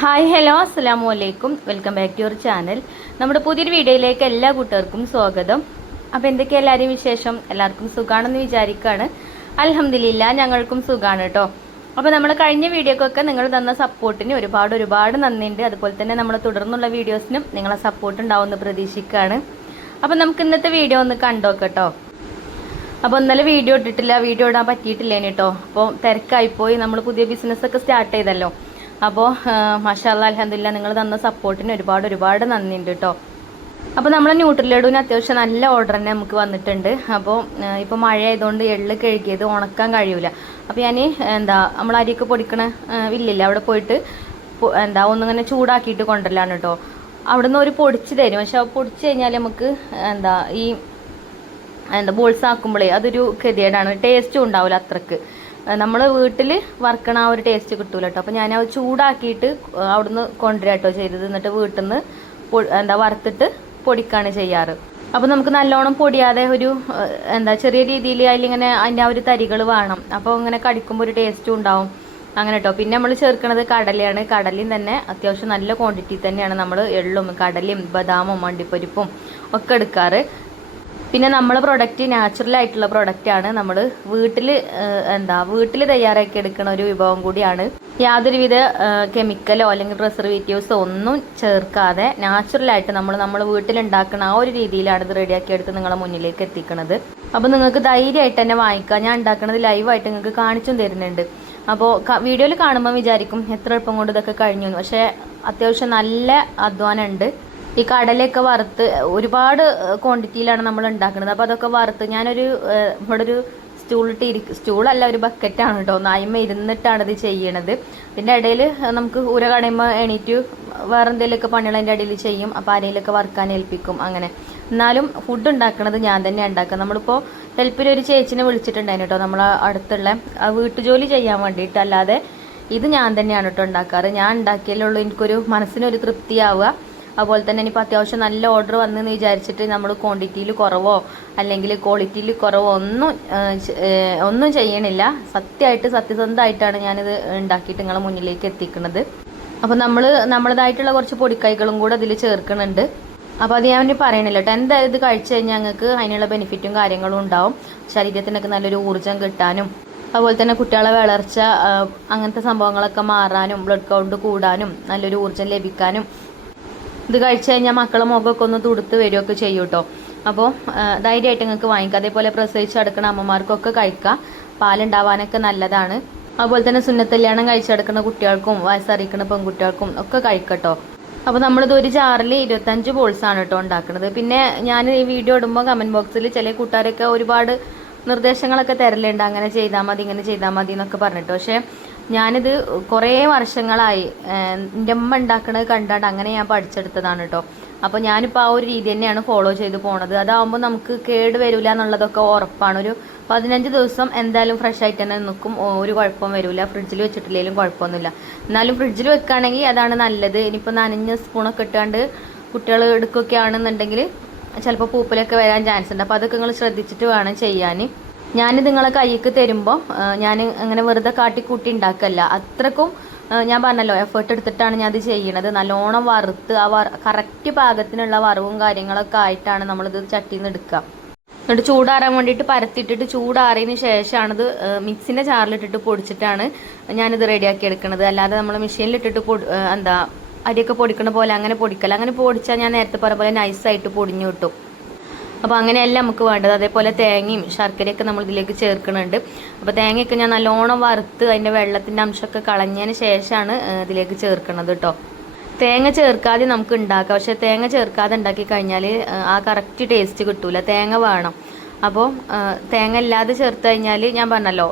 Hi hello അസ്സലാമു അലൈക്കും welcome back to your channel. നമ്മുടെ പുതിയൊരു വീഡിയോയിലേക്ക് എല്ലാ കൂട്ടുകാർക്കും സ്വാഗതം. അപ്പോൾ എന്തൊക്കെ എല്ലാവരെയും വിശേഷം? എല്ലാവർക്കും സുഖാണെന്ന് വിചാരിക്കുകയാണ്. അൽഹംദുലില്ലാ ഞങ്ങൾക്കും സുഖമാണ് കേട്ടോ. അപ്പോൾ നമ്മൾ കഴിഞ്ഞ വീഡിയോക്കൊക്കെ നിങ്ങൾ തന്ന സപ്പോർട്ടിന് ഒരുപാട് നന്ദിയുണ്ട്. അതുപോലെ തന്നെ നമ്മൾ തുടർന്നുള്ള വീഡിയോസിനും നിങ്ങളെ സപ്പോർട്ട് ഉണ്ടാവുമെന്ന് പ്രതീക്ഷിക്കുകയാണ്. അപ്പോൾ നമുക്ക് ഇന്നത്തെ വീഡിയോ ഒന്ന് കണ്ടോക്കട്ടോ. അപ്പോൾ ഇന്നലെ വീഡിയോ ഇട്ടിട്ടില്ല, വീഡിയോ ഇടാൻ പറ്റിയിട്ടില്ലേന് കേട്ടോ. അപ്പോൾ തിരക്കായിപ്പോയി, നമ്മൾ പുതിയ ബിസിനസ്സൊക്കെ സ്റ്റാർട്ട് ചെയ്തല്ലോ. അപ്പോൾ മാഷാ അല്ലാഹ് അൽഹംദുലില്ലാ നിങ്ങൾ തന്ന സപ്പോർട്ടിന് ഒരുപാട് നന്ദിയുണ്ട് കേട്ടോ. അപ്പോൾ നമ്മൾ ന്യൂട്രിലഡുവിന് അത്യാവശ്യം നല്ല ഓർഡർ തന്നെ നമുക്ക് വന്നിട്ടുണ്ട്. അപ്പോൾ ഇപ്പോൾ മഴ ആയതുകൊണ്ട് എള്ള് കഴുകിയത് ഉണക്കാൻ കഴിയൂല. അപ്പോൾ ഞാൻ നമ്മൾ അരിയൊക്കെ പൊടിക്കണ വില്ലില്ല, അവിടെ പോയിട്ട് ഒന്നിങ്ങനെ ചൂടാക്കിയിട്ട് കൊണ്ടുവരലാണ് കേട്ടോ. അവിടുന്ന് ഒരു പൊടിച്ച് തരും. പക്ഷെ പൊടിച്ച് കഴിഞ്ഞാൽ നമുക്ക് ഈ ബോൾസ് ആക്കുമ്പോഴേ അതൊരു ഗതികേടാണ്, ടേസ്റ്റും ഉണ്ടാവില്ല അത്രക്ക്. നമ്മൾ വീട്ടിൽ വറക്കണ ആ ഒരു ടേസ്റ്റ് കിട്ടൂല കേട്ടോ. അപ്പോൾ ഞാൻ അത് ചൂടാക്കിയിട്ട് അവിടുന്ന് കൊണ്ടുവരാം കേട്ടോ ചെയ്തത്. എന്നിട്ട് വീട്ടിൽ നിന്ന് വറുത്തിട്ട് പൊടിക്കാണ് ചെയ്യാറ്. അപ്പോൾ നമുക്ക് നല്ലോണം പൊടിയാതെ ഒരു ചെറിയ രീതിയിൽ അതിലിങ്ങനെ അതിൻ്റെ ആ ഒരു തരികൾ വേണം. അപ്പോൾ ഇങ്ങനെ കടിക്കുമ്പോൾ ഒരു ടേസ്റ്റും ഉണ്ടാവും അങ്ങനെ കേട്ടോ. പിന്നെ നമ്മൾ ചേർക്കുന്നത് കടലയാണ്. കടലയും തന്നെ അത്യാവശ്യം നല്ല ക്വാണ്ടിറ്റി തന്നെയാണ് നമ്മൾ എള്ളും കടലയും ബദാമും അണ്ടിപ്പരിപ്പും ഒക്കെ എടുക്കാറ്. പിന്നെ നമ്മളെ പ്രൊഡക്റ്റ് നാച്ചുറൽ ആയിട്ടുള്ള പ്രൊഡക്റ്റാണ്. നമ്മൾ വീട്ടിൽ തയ്യാറാക്കി എടുക്കുന്ന ഒരു വിഭവം കൂടിയാണ്. യാതൊരുവിധ കെമിക്കലോ അല്ലെങ്കിൽ പ്രിസർവേറ്റീവ്സോ ഒന്നും ചേർക്കാതെ നാച്ചുറലായിട്ട് നമ്മൾ വീട്ടിലുണ്ടാക്കുന്ന ആ ഒരു രീതിയിലാണ് ഇത് റെഡിയാക്കി എടുത്ത് നിങ്ങളെ മുന്നിലേക്ക് എത്തിക്കുന്നത്. അപ്പോൾ നിങ്ങൾക്ക് ധൈര്യമായിട്ട് തന്നെ വാങ്ങിക്കാം. ഞാൻ ഉണ്ടാക്കുന്നത് ലൈവായിട്ട് നിങ്ങൾക്ക് കാണിച്ചും തരുന്നുണ്ട്. അപ്പോൾ വീഡിയോയിൽ കാണുമ്പോൾ വിചാരിക്കും എത്ര എളുപ്പം കൊണ്ട് ഇതൊക്കെ കഴിഞ്ഞു. പക്ഷേ അത്യാവശ്യം നല്ല അധ്വാനം ഉണ്ട്. ഈ കടലയൊക്കെ വറുത്ത് ഒരുപാട് ക്വാണ്ടിറ്റിയിലാണ് നമ്മൾ ഉണ്ടാക്കുന്നത്. അപ്പോൾ അതൊക്കെ വറുത്ത് ഞാനൊരു ഇവിടെ ഒരു സ്റ്റൂളല്ല, ഒരു ബക്കറ്റാണ് കേട്ടോ. നായ്മ ഇരുന്നിട്ടാണ് ഇത് ചെയ്യണത്. പിന്നെ ഇടയിൽ നമുക്ക് ഊര കടയുമ്പോൾ എണീറ്റ് വേറെ എന്തെങ്കിലുമൊക്കെ പണികൾ അതിൻ്റെ ഇടയിൽ ചെയ്യും. അപ്പോൾ ആരെങ്കിലുമൊക്കെ വറുക്കാൻ ഏൽപ്പിക്കും അങ്ങനെ. എന്നാലും ഫുഡ് ഉണ്ടാക്കുന്നത് ഞാൻ തന്നെ ഉണ്ടാക്കുക. നമ്മളിപ്പോൾ ഹെൽപ്പിലൊരു ചേച്ചിനെ വിളിച്ചിട്ടുണ്ടായിരുന്നു കേട്ടോ, നമ്മളെ അടുത്തുള്ള വീട്ടുജോലി ചെയ്യാൻ വേണ്ടിയിട്ട്. അല്ലാതെ ഇത് ഞാൻ തന്നെയാണ് കേട്ടോ ഉണ്ടാക്കാറ്. ഞാൻ ഉണ്ടാക്കിയാലുള്ളൂ എനിക്കൊരു മനസ്സിനൊരു തൃപ്തിയാവുക. അതുപോലെ തന്നെ ഇനിയിപ്പോൾ അത്യാവശ്യം നല്ല ഓർഡർ വന്നെന്ന് വിചാരിച്ചിട്ട് നമ്മൾ ക്വാണ്ടിറ്റിയിൽ കുറവോ അല്ലെങ്കിൽ ക്വാളിറ്റിയിൽ കുറവോ ഒന്നും ചെയ്യണില്ല. സത്യസന്ധമായിട്ടാണ് ഞാനിത് ഉണ്ടാക്കിയിട്ട് നിങ്ങളെ മുന്നിലേക്ക് എത്തിക്കുന്നത്. അപ്പോൾ നമ്മളതായിട്ടുള്ള കുറച്ച് പൊടിക്കൈകളും കൂടെ അതിൽ ചേർക്കുന്നുണ്ട്. അപ്പോൾ അത് ഞാൻ പറയണില്ല കേട്ടോ. എന്തായാലും ഇത് കഴിച്ചു കഴിഞ്ഞാൽ ഞങ്ങൾക്ക് അതിനുള്ള ബെനിഫിറ്റും കാര്യങ്ങളും ഉണ്ടാവും. ശരീരത്തിനൊക്കെ നല്ലൊരു ഊർജ്ജം കിട്ടാനും അതുപോലെ തന്നെ കുട്ടികളെ വളർച്ച അങ്ങനത്തെ സംഭവങ്ങളൊക്കെ മാറാനും ബ്ലഡ് കൗണ്ട് കൂടാനും നല്ലൊരു ഊർജ്ജം ലഭിക്കാനും ഇത് കഴിച്ചു കഴിഞ്ഞാൽ മക്കളെ മുഖമൊക്കെ ഒന്ന് തുടുത്ത് വരികയൊക്കെ ചെയ്യും കേട്ടോ. അപ്പോൾ ധൈര്യമായിട്ട് നിങ്ങൾക്ക് വാങ്ങിക്കാം. അതേപോലെ പ്രസവിച്ച് കിടക്കുന്ന അമ്മമാർക്കൊക്കെ കഴിക്കാം. പാലുണ്ടാവാനൊക്കെ നല്ലതാണ്. അതുപോലെ തന്നെ സുന്നത്തല്യാണം കഴിച്ചെടുക്കുന്ന കുട്ടികൾക്കും വയസ്സറിയിക്കുന്ന പെൺകുട്ടികൾക്കും ഒക്കെ കഴിക്കട്ടോ. അപ്പോൾ നമ്മളിത് ഒരു ജാറിൽ 25 ബോൾസാണ് കേട്ടോ ഉണ്ടാക്കുന്നത്. പിന്നെ ഞാൻ ഈ വീഡിയോ ഇടുമ്പോൾ കമൻറ്റ് ബോക്സിൽ ചില കൂട്ടുകാരൊക്കെ ഒരുപാട് നിർദ്ദേശങ്ങളൊക്കെ തരലുണ്ട്, അങ്ങനെ ചെയ്താൽ മതി ഇങ്ങനെ ചെയ്താൽ മതി എന്നൊക്കെ പറഞ്ഞിട്ട്. പക്ഷേ ഞാനിത് കുറേ വർഷങ്ങളായി എൻ്റെ അമ്മ ഉണ്ടാക്കുന്നത് കണ്ടാണ്ട് അങ്ങനെ ഞാൻ പഠിച്ചെടുത്തതാണ് കേട്ടോ. അപ്പോൾ ഞാനിപ്പോൾ ആ ഒരു രീതി തന്നെയാണ് ഫോളോ ചെയ്ത് പോണത്. അതാവുമ്പോൾ നമുക്ക് കേട് വരില്ല എന്നുള്ളതൊക്കെ ഉറപ്പാണ്. ഒരു 15 ദിവസം എന്തായാലും ഫ്രഷ് ആയിട്ട് തന്നെ നിൽക്കും, ഒരു കുഴപ്പം വരില്ല. ഫ്രിഡ്ജിൽ വെച്ചിട്ടില്ലെങ്കിലും കുഴപ്പമൊന്നുമില്ല. എന്നാലും ഫ്രിഡ്ജിൽ വെക്കുകയാണെങ്കിൽ അതാണ് നല്ലത്. ഇനിയിപ്പോൾ നനഞ്ഞ സ്പൂണൊക്കെ ഇട്ടാണ്ട് കുട്ടികൾ എടുക്കുകയൊക്കെ ആണെന്നുണ്ടെങ്കിൽ ചിലപ്പോൾ പൂപ്പലൊക്കെ വരാൻ ചാൻസ് ഉണ്ട്. അപ്പോൾ അതൊക്കെ നിങ്ങൾ ശ്രദ്ധിച്ചിട്ട് വേണം ചെയ്യാൻ. ഞാനിത് നിങ്ങളെ കൈക്ക് തരുമ്പോൾ ഞാൻ അങ്ങനെ വെറുതെ കാട്ടിക്കൂട്ടി ഉണ്ടാക്കല്ല. അത്രക്കും ഞാൻ പറഞ്ഞല്ലോ എഫേർട്ട് എടുത്തിട്ടാണ് ഞാൻ ഇത് ചെയ്യണത്. നല്ലോണം വറുത്ത് ആ കറക്റ്റ് പാകത്തിനുള്ള വറവും കാര്യങ്ങളൊക്കെ ആയിട്ടാണ് നമ്മളിത് ചട്ടിയിൽ നിന്ന് എടുക്കുക. എന്നിട്ട് ചൂടാറാൻ വേണ്ടിയിട്ട് പരത്തിയിട്ടിട്ട് ചൂടാറിയതിന് ശേഷമാണിത് മിക്സിൻ്റെ ചാറിലിട്ടിട്ട് പൊടിച്ചിട്ടാണ് ഞാനിത് റെഡിയാക്കി എടുക്കുന്നത്. അല്ലാതെ നമ്മൾ മെഷീനിലിട്ടിട്ട് അരിയൊക്കെ പൊടിക്കണ പോലെ അങ്ങനെ പൊടിക്കല. അങ്ങനെ പൊടിച്ചാൽ ഞാൻ നേരത്തെ പറഞ്ഞ പോലെ നൈസായിട്ട് പൊടിഞ്ഞു കിട്ടും. അപ്പോൾ അങ്ങനെയല്ല നമുക്ക് വേണ്ടത്. അതേപോലെ തേങ്ങയും ശർക്കരയൊക്കെ നമ്മൾ ഇതിലേക്ക് ചേർക്കുന്നുണ്ട്. അപ്പോൾ തേങ്ങയൊക്കെ ഞാൻ നല്ലോണം വറുത്ത് അതിൻ്റെ വെള്ളത്തിൻ്റെ അംശമൊക്കെ കളഞ്ഞതിന് ശേഷമാണ് ഇതിലേക്ക് ചേർക്കുന്നത് കേട്ടോ. തേങ്ങ ചേർക്കാതെ നമുക്ക് ഉണ്ടാക്കാം, പക്ഷേ തേങ്ങ ചേർക്കാതെ ഉണ്ടാക്കി കഴിഞ്ഞാൽ ആ കറക്റ്റ് ടേസ്റ്റ് കിട്ടൂല. തേങ്ങ വേണം. അപ്പോൾ തേങ്ങ ഇല്ലാതെ ചേർത്ത് കഴിഞ്ഞാൽ ഞാൻ പറഞ്ഞല്ലോ